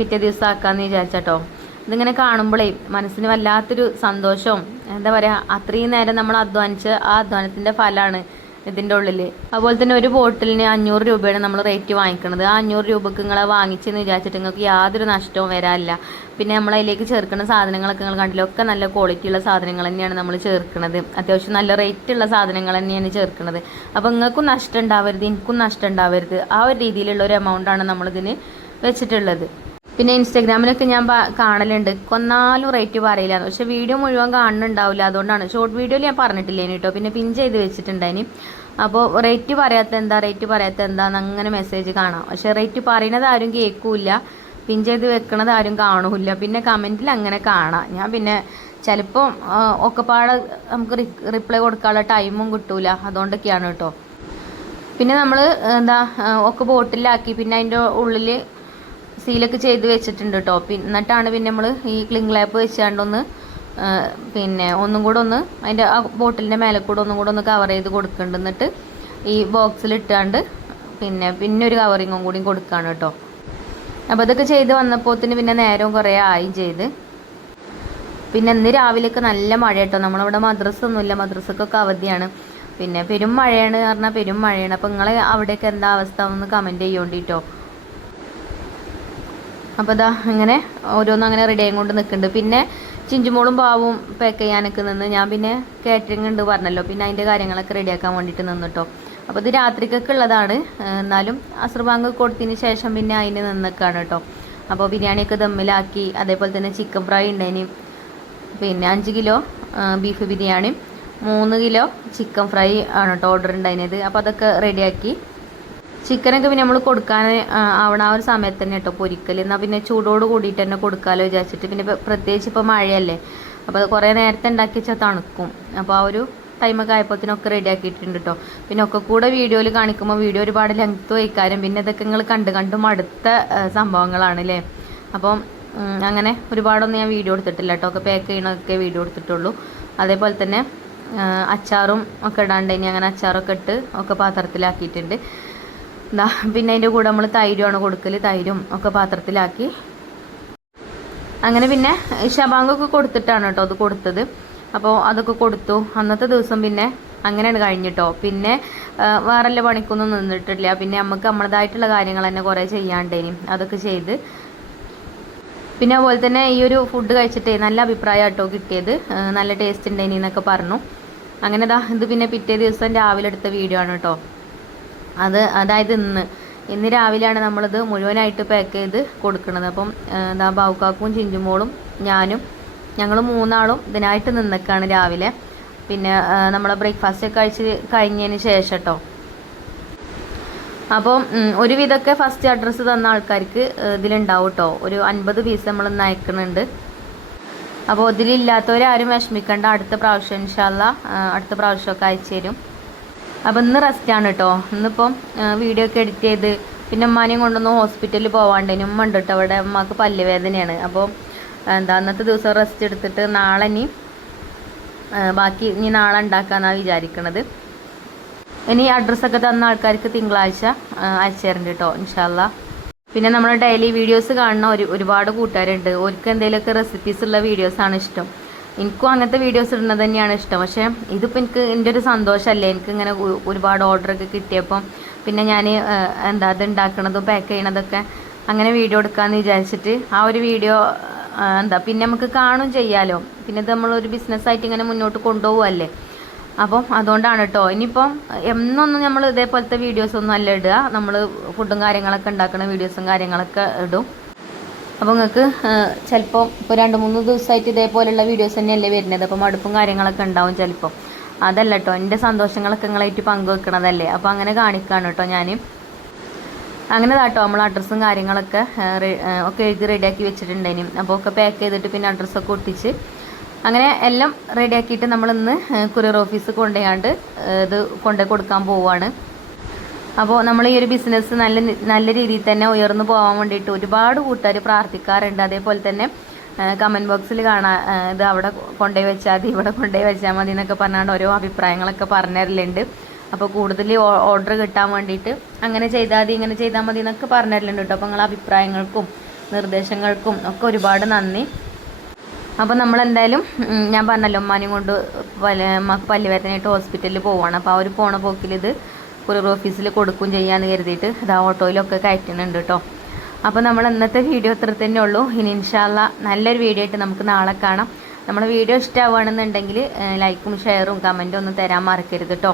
പിറ്റേ ദിവസം ആക്കാമെന്ന് വിചാരിച്ചാട്ടോ. ഇതിങ്ങനെ കാണുമ്പോഴേ മനസ്സിന് വല്ലാത്തൊരു സന്തോഷവും എന്താ പറയുക, അത്രയും നേരം നമ്മൾ അധ്വാനിച്ച് ആ അധ്വാനത്തിൻ്റെ ഫലമാണ് ഇതിൻ്റെ ഉള്ളിൽ. അതുപോലെ തന്നെ ഒരു ബോട്ടിലിന് 500 രൂപയാണ് നമ്മൾ റേറ്റ് വാങ്ങിക്കുന്നത്. ആ 500 രൂപക്ക് നിങ്ങളെ വാങ്ങിച്ചെന്ന് വിചാരിച്ചിട്ട് നിങ്ങൾക്ക് യാതൊരു നഷ്ടവും വരാനില്ല. പിന്നെ നമ്മളതിലേക്ക് ചേർക്കുന്ന സാധനങ്ങളൊക്കെ നിങ്ങൾ കണ്ടില്ല, ഒക്കെ നല്ല ക്വാളിറ്റിയുള്ള സാധനങ്ങൾ തന്നെയാണ് നമ്മൾ ചേർക്കുന്നത്. അത്യാവശ്യം നല്ല റേറ്റുള്ള സാധനങ്ങൾ തന്നെയാണ് ചേർക്കുന്നത്. അപ്പോൾ നിങ്ങൾക്കും നഷ്ടം ഉണ്ടാവരുത്, എനിക്കും നഷ്ടം ഉണ്ടാവരുത്, ആ ഒരു രീതിയിലുള്ള ഒരു എമൗണ്ടാണ് നമ്മളിതിന് വെച്ചിട്ടുള്ളത്. പിന്നെ ഇൻസ്റ്റാഗ്രാമിലൊക്കെ ഞാൻ കാണലുണ്ട്, കൊന്നാലും റേറ്റ് പറയില്ല. പക്ഷെ വീഡിയോ മുഴുവൻ കാണുന്നുണ്ടാവില്ല, അതുകൊണ്ടാണ്. ഷോർട്ട് വീഡിയോയിൽ ഞാൻ പറഞ്ഞിട്ടില്ലേനി കേട്ടോ, പിന്നെ പിൻ ചെയ്ത് വെച്ചിട്ടുണ്ടായിനി. അപ്പോൾ റേറ്റ് പറയാത്ത എന്താന്ന് അങ്ങനെ മെസ്സേജ് കാണാം. പക്ഷെ റേറ്റ് പറയുന്നത് ആരും കേൾക്കില്ല, പിൻ ചെയ്ത് വെക്കണത് ആരും കാണൂല്ല. പിന്നെ കമൻറ്റിൽ അങ്ങനെ കാണാം. ഞാൻ പിന്നെ ചിലപ്പോൾ ഒക്കെപ്പാടെ നമുക്ക് റിപ്ലൈ കൊടുക്കാനുള്ള ടൈമും കിട്ടൂല, അതുകൊണ്ടൊക്കെയാണ് കേട്ടോ. പിന്നെ നമ്മൾ ഒക്കെ ബോട്ടിലാക്കി പിന്നെ അതിൻ്റെ ഉള്ളിൽ സീലൊക്കെ ചെയ്ത് വെച്ചിട്ടുണ്ട് കേട്ടോ. എന്നിട്ടാണ് പിന്നെ നമ്മൾ ഈ ക്ലിംഗ് ലാപ്പ് വെച്ചാണ്ടൊന്ന് പിന്നെ ഒന്നും കൂടെ ഒന്ന് അതിൻ്റെ ആ ബോട്ടിലിൻ്റെ മേലെ കൂടെ ഒന്നും കൂടെ ഒന്ന് കവർ ചെയ്ത് കൊടുക്കുന്നുണ്ട്. എന്നിട്ട് ഈ ബോക്സിലിട്ടാണ്ട് പിന്നെ ഒരു കവറിങ്ങും കൂടി കൊടുക്കുകയാണ് കേട്ടോ. അപ്പോൾ ഇതൊക്കെ ചെയ്ത് വന്നപ്പോഴത്തിന് പിന്നെ നേരവും കുറേ ആയും ചെയ്ത്. പിന്നെ ഇന്ന് രാവിലെയൊക്കെ നല്ല മഴ കേട്ടോ. നമ്മളിവിടെ മദ്രസ ഒന്നുമില്ല, മദ്രസക്കൊക്കെ അവധിയാണ്. പിന്നെ പെരും മഴയാണ് പറഞ്ഞാൽ പെരും മഴയാണ്. അപ്പോൾ നിങ്ങളെ അവിടെയൊക്കെ എന്താ അവസ്ഥ ഒന്ന് കമൻറ്റ് ചെയ്യോണ്ടിട്ടോ. അപ്പോൾ ഇതാ ഇങ്ങനെ ഓരോന്നും അങ്ങനെ റെഡിയായി കൊണ്ട് നിൽക്കുന്നുണ്ട്. പിന്നെ ചിഞ്ചുമോളും പാവും പാക്ക് ചെയ്യാനൊക്കെ നിന്ന് ഞാൻ പിന്നെ കാറ്ററിംഗ് ഉണ്ട് പറഞ്ഞല്ലോ, പിന്നെ അതിൻ്റെ കാര്യങ്ങളൊക്കെ റെഡിയാക്കാൻ വേണ്ടിയിട്ട് നിന്നിട്ടോ. അപ്പോൾ ഇത് രാത്രിക്കൊക്കെ ഉള്ളതാണ്, എന്നാലും അസ്ർ ബാങ്ക് കൊടുത്തതിന് ശേഷം പിന്നെ അതിന് നിന്നൊക്കെയാണ് കേട്ടോ. അപ്പോൾ ബിരിയാണിയൊക്കെ ദമ്മിലാക്കി, അതേപോലെ തന്നെ ചിക്കൻ ഫ്രൈ ഉണ്ടായിന്, പിന്നെ 5 kilo beef biryani, 3 kilo chicken fry ആണ് കേട്ടോ ഓർഡർ ഉണ്ടായിരുന്നത്. അപ്പോൾ അതൊക്കെ റെഡിയാക്കി. ചിക്കനൊക്കെ പിന്നെ നമ്മൾ കൊടുക്കാൻ ആവണ ആ ഒരു സമയത്ത് തന്നെ കേട്ടോ പൊരിക്കൽ, എന്നാൽ പിന്നെ ചൂടോട് കൂടിയിട്ട് തന്നെ കൊടുക്കാമല്ലോ വിചാരിച്ചിട്ട്. പിന്നെ പ്രത്യേകിച്ച് ഇപ്പോൾ മഴയല്ലേ, അപ്പോൾ കുറേ നേരത്തെ ഉണ്ടാക്കി വെച്ചാൽ തണുക്കും. അപ്പോൾ ആ ഒരു ടൈമൊക്കെ ആയപ്പോഴത്തേനൊക്കെ റെഡിയാക്കിയിട്ടുണ്ട് കേട്ടോ. പിന്നെ ഒക്കെ കൂടെ വീഡിയോയിൽ കാണിക്കുമ്പോൾ വീഡിയോ ഒരുപാട് ലെങ്ത്ത് വയ്ക്കാനും പിന്നെ ഇതൊക്കെ നിങ്ങൾ കണ്ടും അടുത്ത സംഭവങ്ങളാണ് അല്ലേ. അപ്പം അങ്ങനെ ഒരുപാടൊന്നും ഞാൻ വീഡിയോ എടുത്തിട്ടില്ല കേട്ടോ, ഒക്കെ പാക്ക് ചെയ്യണമൊക്കെ വീഡിയോ എടുത്തിട്ടുള്ളൂ. അതേപോലെ തന്നെ അച്ചാറും ഒക്കെ ഇടാണ്ട് ഇനി അങ്ങനെ അച്ചാറൊക്കെ ഇട്ട് ഒക്കെ പാത്രത്തിലാക്കിയിട്ടുണ്ട്. പിന്നെ അതിൻ്റെ കൂടെ നമ്മൾ തൈരുമാണ് കൊടുക്കൽ, തൈരും ഒക്കെ പാത്രത്തിലാക്കി. അങ്ങനെ പിന്നെ ഷബാങ്കൊക്കെ കൊടുത്തിട്ടാണ് കേട്ടോ അത് കൊടുത്തത്. അപ്പോൾ അതൊക്കെ കൊടുത്തു. അന്നത്തെ ദിവസം പിന്നെ അങ്ങനെയാണ് കഴിഞ്ഞിട്ടോ. പിന്നെ വേറെല്ല പണിക്കൊന്നും നിന്നിട്ടില്ല. പിന്നെ നമുക്ക് നമ്മളതായിട്ടുള്ള കാര്യങ്ങൾ തന്നെ കുറേ ചെയ്യാണ്ടേനി, അതൊക്കെ ചെയ്ത്. പിന്നെ അതുപോലെ തന്നെ ഈ ഒരു ഫുഡ് കഴിച്ചിട്ടേ നല്ല അഭിപ്രായം കേട്ടോ കിട്ടിയത്, നല്ല ടേസ്റ്റ് ഉണ്ടേനി എന്നൊക്കെ പറഞ്ഞു. അങ്ങനെ ഇത് പിന്നെ പിറ്റേ ദിവസം രാവിലെ എടുത്ത വീഡിയോ ആണ് കേട്ടോ. അതായത് ഇന്ന് രാവിലെയാണ് നമ്മളിത് മുഴുവനായിട്ട് പാക്ക് ചെയ്ത് കൊടുക്കുന്നത്. അപ്പം ബാവുക്കാക്കും ചിഞ്ചുമോളും ഞങ്ങൾ 3 ആളും ഇതിനായിട്ട് നിന്നൊക്കെയാണ് രാവിലെ. പിന്നെ നമ്മളെ ബ്രേക്ക്ഫാസ്റ്റ് ഒക്കെ കഴിഞ്ഞതിന് ശേഷം കേട്ടോ. അപ്പം ഒരുവിധമൊക്കെ ഫസ്റ്റ് അഡ്രസ്സ് തന്ന ആൾക്കാർക്ക് ഇതിലുണ്ടാവും കേട്ടോ. ഒരു 50 പീസ് നമ്മൾ ഇന്ന് അയക്കുന്നുണ്ട്. അപ്പോൾ ഇതിലില്ലാത്തവരാരും വിഷമിക്കേണ്ട, അടുത്ത പ്രാവശ്യം ഇൻഷാല്ലാ അടുത്ത പ്രാവശ്യമൊക്കെ അയച്ചു തരും. അപ്പോൾ ഇന്ന് റെസ്റ്റാണ് കേട്ടോ. ഇന്നിപ്പം വീഡിയോ ഒക്കെ എഡിറ്റ് ചെയ്ത് പിന്നെ ഉമ്മാനെയും കൊണ്ടൊന്ന് ഹോസ്പിറ്റലിൽ പോവാണ്ടേനും ഉമ്മ ഉണ്ട് കേട്ടോ. അവിടെ ഉമ്മക്ക് പല്ലുവേദനയാണ്. അപ്പോൾ അന്നത്തെ ദിവസം റെസ്റ്റ് എടുത്തിട്ട് നാളെ ബാക്കി നാളെ ഉണ്ടാക്കാമെന്നാണ് വിചാരിക്കണത്. ഇനി അഡ്രസ്സൊക്കെ തന്ന ആൾക്കാർക്ക് തിങ്കളാഴ്ച അയച്ചു തരുന്നുണ്ട് കേട്ടോ ഇൻഷാല്ലാ. പിന്നെ നമ്മൾ ഡെയിലി വീഡിയോസ് കാണുന്ന ഒരുപാട് കൂട്ടുകാരുണ്ട്. അവർക്ക് എന്തെങ്കിലുമൊക്കെ റെസിപ്പീസ് ഉള്ള വീഡിയോസാണ് ഇഷ്ടം. എനിക്കും അങ്ങനത്തെ വീഡിയോസ് ഇടുന്നത് തന്നെയാണ് ഇഷ്ടം. പക്ഷേ ഇതിപ്പോൾ എനിക്ക് എൻ്റെ ഒരു സന്തോഷമല്ലേ, എനിക്കിങ്ങനെ ഒരുപാട് ഓർഡറൊക്കെ കിട്ടിയപ്പം പിന്നെ ഞാൻ അത് ഉണ്ടാക്കണതും പാക്ക് ചെയ്യണതൊക്കെ അങ്ങനെ വീഡിയോ എടുക്കാമെന്ന് വിചാരിച്ചിട്ട് ആ ഒരു വീഡിയോ എന്താ പിന്നെ നമുക്ക് കാണും ചെയ്യാലോ. പിന്നെ ഇത് നമ്മളൊരു ബിസിനസ്സായിട്ട് ഇങ്ങനെ മുന്നോട്ട് കൊണ്ടുപോകുമല്ലേ. അപ്പം അതുകൊണ്ടാണ് കേട്ടോ. ഇനിയിപ്പം എന്നൊന്നും നമ്മൾ ഇതേപോലത്തെ വീഡിയോസൊന്നും അല്ല ഇടുക. നമ്മൾ ഫുഡും കാര്യങ്ങളൊക്കെ ഉണ്ടാക്കുന്ന വീഡിയോസും കാര്യങ്ങളൊക്കെ ഇടും. അപ്പോൾ നിങ്ങൾക്ക് ചിലപ്പോൾ ഇപ്പോൾ 2-3 ദിവസമായിട്ട് ഇതേപോലെയുള്ള വീഡിയോസ് തന്നെയല്ലേ വരുന്നത്. അപ്പം മടുപ്പും കാര്യങ്ങളൊക്കെ ഉണ്ടാവും ചിലപ്പോൾ. അതല്ല കേട്ടോ, എൻ്റെ സന്തോഷങ്ങളൊക്കെ നിങ്ങളായിട്ട് പങ്കുവെക്കണതല്ലേ. അപ്പോൾ അങ്ങനെ കാണിക്കുകയാണ് കേട്ടോ ഞാൻ. അങ്ങനെ കേട്ടോ നമ്മൾ അഡ്രസ്സും കാര്യങ്ങളൊക്കെ ഒക്കെ എഴുതി റെഡിയാക്കി വെച്ചിട്ടുണ്ടേനും. അപ്പോൾ ഒക്കെ പാക്ക് ചെയ്തിട്ട് പിന്നെ അഡ്രസ്സൊക്കെ ഒട്ടിച്ച് അങ്ങനെ എല്ലാം റെഡിയാക്കിയിട്ട് നമ്മളിന്ന് കൊറിയർ ഓഫീസ് കൊണ്ടുപോയാണ്ട് ഇത് കൊണ്ടുപോയി കൊടുക്കാൻ പോവുകയാണ്. അപ്പോൾ നമ്മൾ ഈ ഒരു ബിസിനസ് നല്ല രീതിയിൽ തന്നെ ഉയർന്നു പോകാൻ വേണ്ടിയിട്ട് ഒരുപാട് കൂട്ടുകാർ പ്രാർത്ഥിക്കാറുണ്ട്. അതേപോലെ തന്നെ കമൻറ്റ് ബോക്സിൽ കാണാൻ ഇത് അവിടെ കൊണ്ടുപോയി വെച്ചാൽ മതി, ഇവിടെ കൊണ്ടുപോയി വെച്ചാൽ മതി എന്നൊക്കെ പറഞ്ഞാണ്ട് ഓരോ അഭിപ്രായങ്ങളൊക്കെ പറഞ്ഞു തരലുണ്ട്. അപ്പോൾ കൂടുതൽ ഓർഡർ കിട്ടാൻ വേണ്ടിയിട്ട് അങ്ങനെ ചെയ്താൽ മതി ഇങ്ങനെ ചെയ്താൽ മതി എന്നൊക്കെ പറഞ്ഞു തരലുണ്ട് കേട്ടോ. അപ്പോൾ നിങ്ങളുടെ അഭിപ്രായങ്ങൾക്കും നിർദ്ദേശങ്ങൾക്കും ഒക്കെ ഒരുപാട് നന്ദി. അപ്പോൾ നമ്മളെന്തായാലും ഞാൻ പറഞ്ഞല്ലോ ഉമ്മാനെയും കൊണ്ട് പല്ലുവേദനയായിട്ട് ഹോസ്പിറ്റലിൽ പോവുകയാണ്. അപ്പോൾ ആ ഒരു പോണ പോക്കിൽ ഇത് കൊറിയർ ഓഫീസിൽ കൊടുക്കും ചെയ്യാമെന്ന് കരുതിയിട്ട് ഇത് ഓട്ടോയിലൊക്കെ കയറ്റുന്നുണ്ട് കേട്ടോ. അപ്പോൾ നമ്മൾ ഇന്നത്തെ വീഡിയോ ഇത്ര തന്നെ ഉള്ളൂ. ഇനി ഇൻഷാ അല്ലാ നല്ലൊരു വീഡിയോ ആയിട്ട് നമുക്ക് നാളെ കാണാം. നമ്മളെ വീഡിയോ ഇഷ്ടമാവുകയാണെന്നുണ്ടെങ്കിൽ ലൈക്കും ഷെയറും കമൻറ്റും ഒന്നും തരാൻ മറക്കരുത് കേട്ടോ.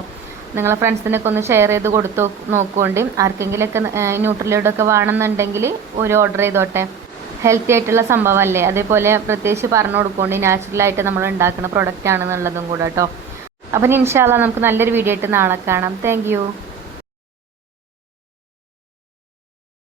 നിങ്ങളെ ഫ്രണ്ട്സിനൊക്കെ ഒന്ന് ഷെയർ ചെയ്ത് കൊടുത്തു നോക്കുകൊണ്ട് ആർക്കെങ്കിലുമൊക്കെ ന്യൂട്രലോടൊക്കെ വേണമെന്നുണ്ടെങ്കിൽ ഒരു ഓർഡർ ചെയ്തോട്ടെ. ഹെൽത്തി ആയിട്ടുള്ള സംഭവമല്ലേ. അതേപോലെ പ്രത്യേകിച്ച് പറഞ്ഞു കൊടുക്കുകൊണ്ട് നാച്ചുറലായിട്ട് നമ്മൾ ഉണ്ടാക്കുന്ന പ്രൊഡക്റ്റ് ആണെന്നുള്ളതും കൂടെ കേട്ടോ. അപ്പം ഇൻഷാ അല്ലാ നമുക്ക് നല്ലൊരു വീഡിയോ ആയിട്ട് നാളെ കാണാം. താങ്ക്